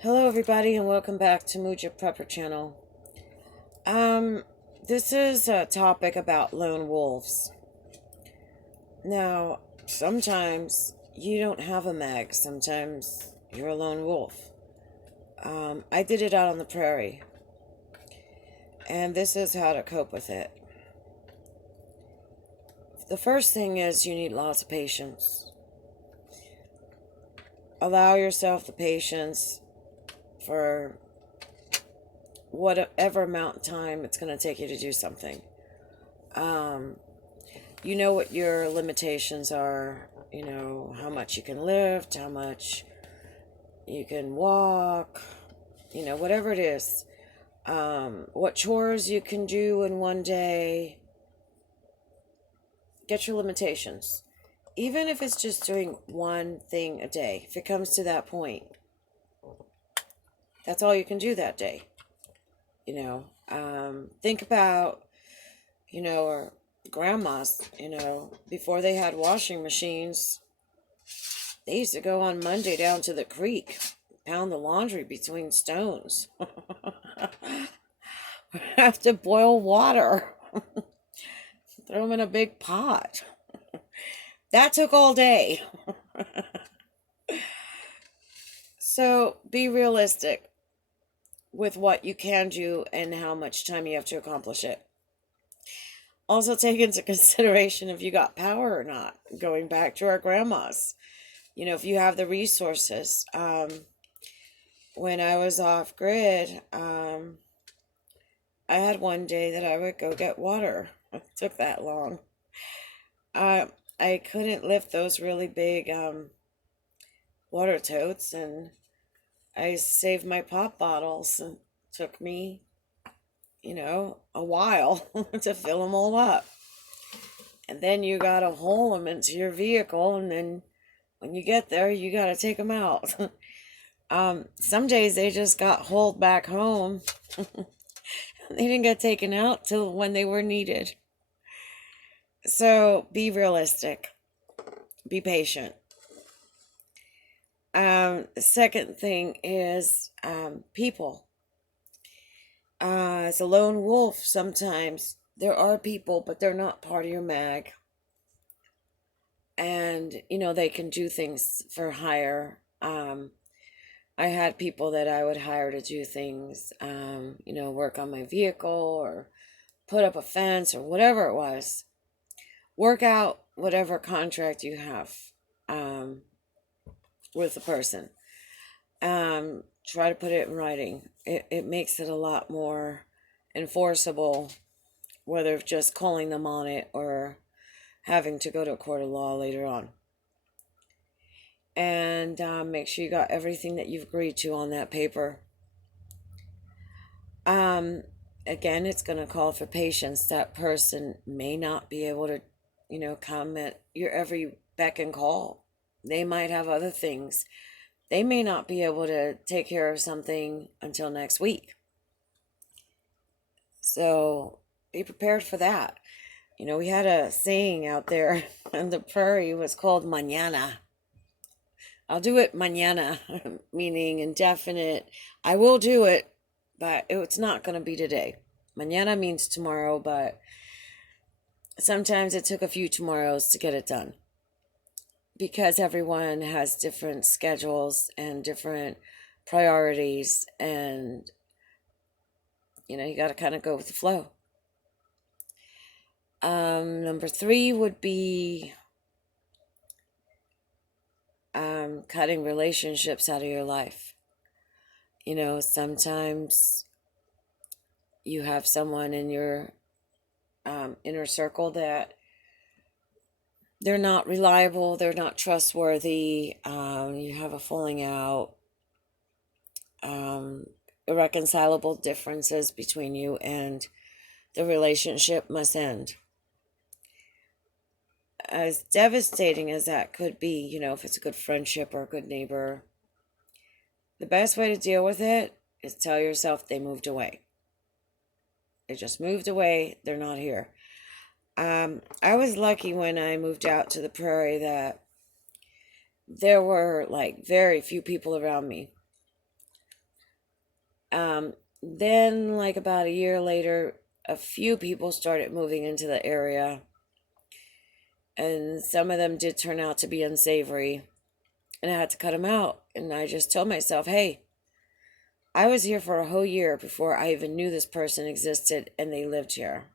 Hello, everybody, and welcome back to Muja Prepper Channel. Um, this is a topic about lone wolves. Now, sometimes you don't have a mag. Sometimes you're a lone wolf. I did it out on the prairie, and this is how to cope with it. The first thing is you need lots of patience. Allow yourself the patience for whatever amount of time it's going to take you to do something. You know what your limitations are, how much you can lift, how much you can walk, whatever it is. What chores you can do in one day. Get your limitations. Even if it's just doing one thing a day, if it comes to that point, that's all you can do that day. Think about, our grandmas, before they had washing machines, they used to go on Monday down to the creek, pound the laundry between stones. Have to boil water, throw them in a big pot. That took all day. So be realistic with what you can do and how much time you have to accomplish it. Also, take into consideration if you got power or not. Going back to our grandmas, if you have the resources. When I was off grid, I had one day that I would go get water. It took that long. I couldn't lift those really big water totes, and I saved my pop bottles. And it took me, a while to fill them all up. And then you gotta haul them into your vehicle, and then when you get there, you gotta take them out. Some days they just got hauled back home. They didn't get taken out till when they were needed. So be realistic. Be patient. The second thing is people. As a lone wolf, sometimes there are people, but they're not part of your mag. And, they can do things for hire. I had people that I would hire to do things, work on my vehicle or put up a fence or whatever it was. Work out whatever contract you have with the person. Try to put it in writing. It makes it a lot more enforceable, whether just calling them on it or having to go to a court of law later on. And make sure you got everything that you've agreed to on that paper. Again, it's going to call for patience. That person may not be able to, come at your every beck and call. They might have other things. They may not be able to take care of something until next week. So be prepared for that. We had a saying out there on the prairie, was called mañana. I'll do it mañana, meaning indefinite. I will do it, but it's not going to be today. Mañana means tomorrow, but sometimes it took a few tomorrows to get it done because everyone has different schedules and different priorities, and you got to kind of go with the flow. Number 3 would be cutting relationships out of your life. Sometimes you have someone in your inner circle that they're not reliable, they're not trustworthy, you have a falling out, irreconcilable differences between you, and the relationship must end. As devastating as that could be, if it's a good friendship or a good neighbor, the best way to deal with it is tell yourself they moved away. They just moved away, they're not here. I was lucky when I moved out to the prairie that there were like very few people around me. Um, then, like about a year later, a few people started moving into the area, and some of them did turn out to be unsavory, and I had to cut them out. And I just told myself, hey, I was here for a whole year before I even knew this person existed, and they lived here.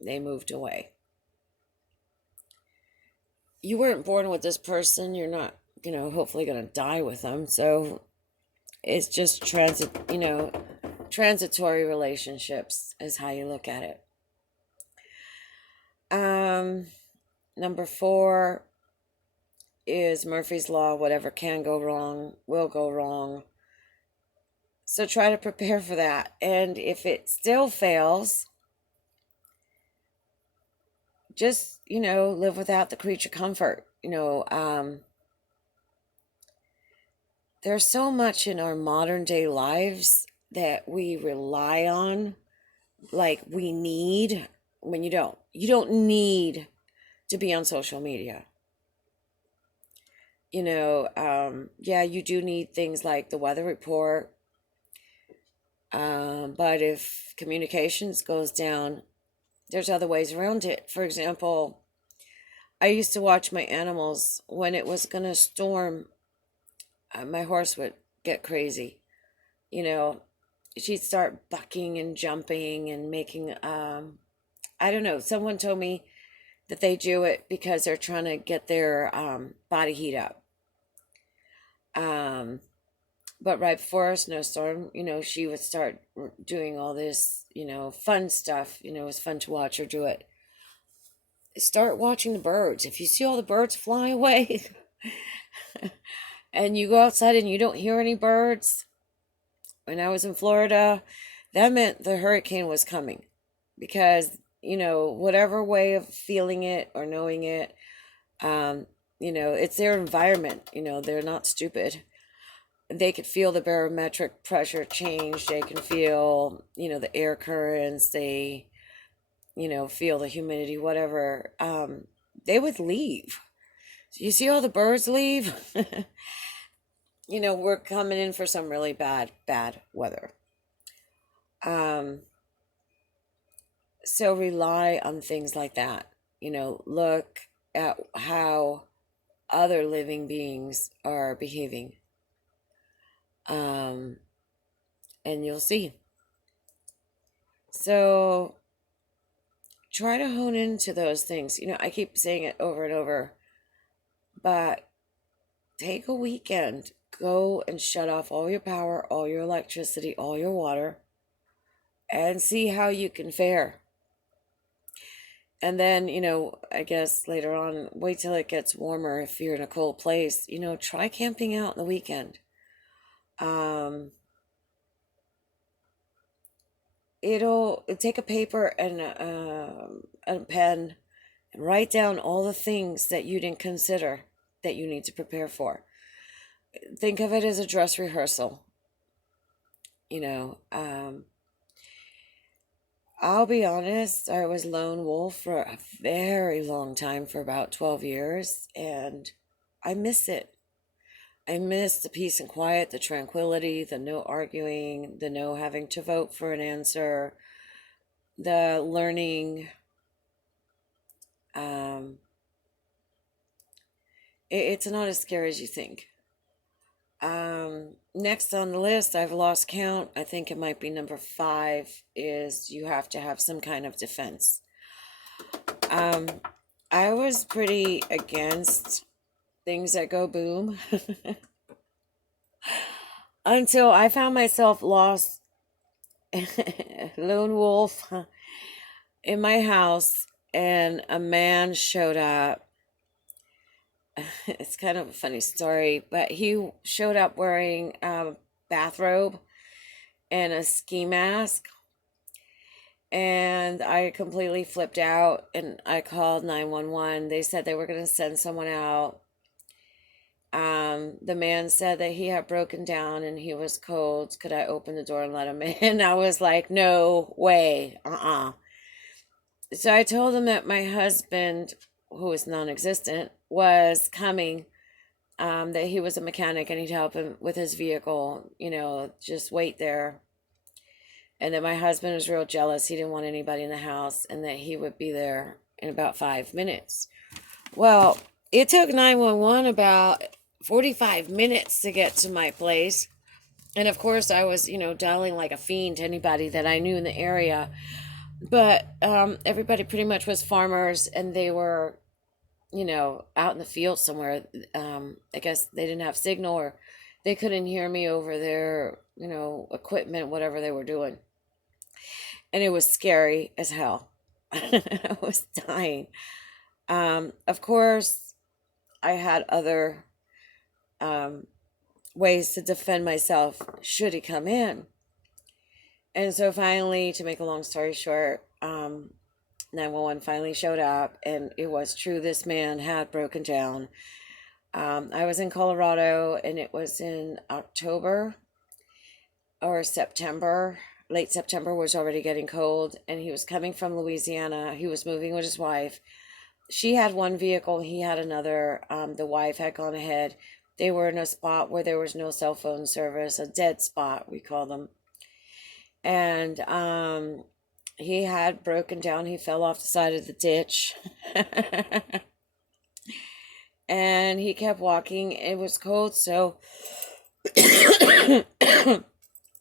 They moved away. You weren't born with this person. You're not, hopefully going to die with them. So it's just transitory relationships is how you look at it. Um, Number 4 is Murphy's Law. Whatever can go wrong will go wrong. So try to prepare for that. And if it still fails, just, live without the creature comfort. There's so much in our modern day lives that we rely on, like we need, when you don't. You don't need to be on social media. Yeah, you do need things like the weather report. But if communications goes down, there's other ways around it. For example, I used to watch my animals when it was going to storm. My horse would get crazy. You know, she'd start bucking and jumping and making, I don't know, someone told me that they do it because they're trying to get their body heat up. Um, but right before a snowstorm, she would start doing all this, fun stuff. It was fun to watch her do it. Start watching the birds. If you see all the birds fly away and you go outside and you don't hear any birds, when I was in Florida, that meant the hurricane was coming because, whatever way of feeling it or knowing it, it's their environment. They're not stupid. They could feel the barometric pressure change. They can feel, the air currents. They, feel the humidity, whatever. They would leave. So you see all the birds leave? We're coming in for some really bad, bad weather. Um, so rely on things like that. Look at how other living beings are behaving. Um, and you'll see. So try to hone into those things. I keep saying it over and over, but take a weekend, go and shut off all your power, all your electricity, all your water, and see how you can fare. And then, I guess later on, wait till it gets warmer if you're in a cold place. Try camping out on the weekend. Um, it'll take a paper and a pen and write down all the things that you didn't consider that you need to prepare for. Think of it as a dress rehearsal. You know, um, I'll be honest, I was lone wolf for a very long time, for about 12 years, and I miss it. I miss the peace and quiet, the tranquility, the no arguing, the no having to vote for an answer, the learning. Um, it's not as scary as you think. Next on the list, I've lost count. I think it might be number 5, is you have to have some kind of defense. Um, I was pretty against things that go boom until I found myself lost, lone wolf in my house, and a man showed up. It's kind of a funny story, but he showed up wearing a bathrobe and a ski mask, and I completely flipped out and I called 911. They said they were going to send someone out. The man said that he had broken down and he was cold. Could I open the door and let him in? I was like, no way. So I told him that my husband, who is non-existent, was coming, that he was a mechanic and he'd help him with his vehicle, just wait there. And then my husband was real jealous. He didn't want anybody in the house and that he would be there in about 5 minutes. Well, it took 911 about 45 minutes to get to my place. And of course, I was, dialing like a fiend to anybody that I knew in the area. But everybody pretty much was farmers and they were, out in the field somewhere. I guess they didn't have signal or they couldn't hear me over their, equipment, whatever they were doing. And it was scary as hell. I was dying. Of course, I had other um, ways to defend myself should he come in. And so finally, to make a long story short, 911 finally showed up, and it was true. This man had broken down. I was in Colorado, and it was in October or September. Late September was already getting cold, and he was coming from Louisiana. He was moving with his wife. She had one vehicle, he had another. The wife had gone ahead. They were in a spot where there was no cell phone service, a dead spot, we call them. And he had broken down. He fell off the side of the ditch. And he kept walking. It was cold, so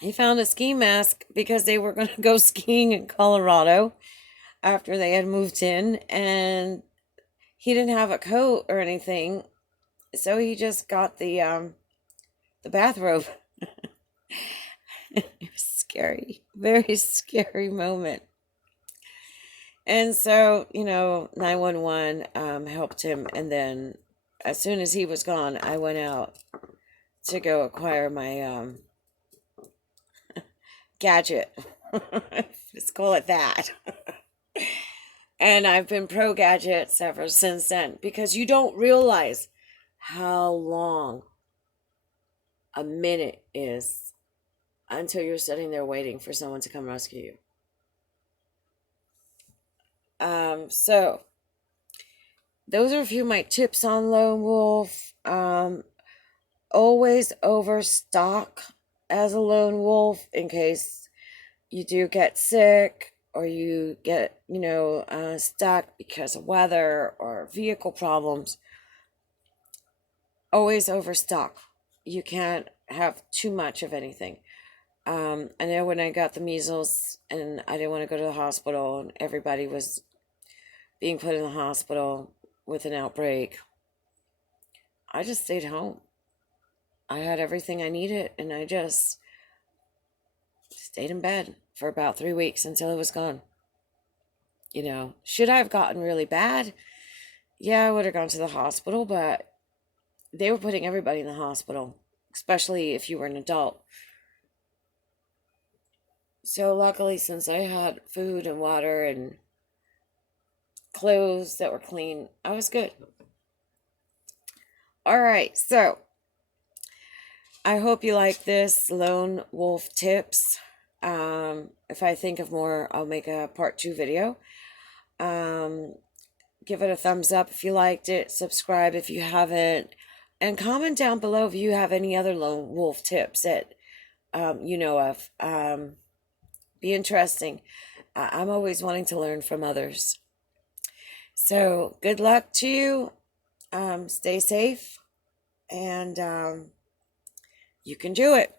he found a ski mask because they were going to go skiing in Colorado after they had moved in. And he didn't have a coat or anything, so he just got the bathrobe. It was scary, very scary moment. And so, 911 helped him. And then as soon as he was gone, I went out to go acquire my gadget. Let's call it that. And I've been pro gadgets ever since then because you don't realize how long a minute is until you're sitting there waiting for someone to come rescue you. So those are a few of my tips on Lone Wolf. Always overstock as a lone wolf in case you do get sick or you get, stuck because of weather or vehicle problems. Always overstock. You can't have too much of anything. I know when I got the measles and I didn't want to go to the hospital and everybody was being put in the hospital with an outbreak, I just stayed home. I had everything I needed and I just stayed in bed for about 3 weeks until it was gone. Should I have gotten really bad? Yeah, I would have gone to the hospital, but they were putting everybody in the hospital, especially if you were an adult. So luckily, since I had food and water and clothes that were clean, I was good. All right, so I hope you like this Lone Wolf tips. If I think of more, I'll make a part 2 video. Give it a thumbs up if you liked it. Subscribe if you haven't. And comment down below if you have any other Lone Wolf tips that you know of. Be interesting. I'm always wanting to learn from others. So good luck to you. Stay safe. And you can do it.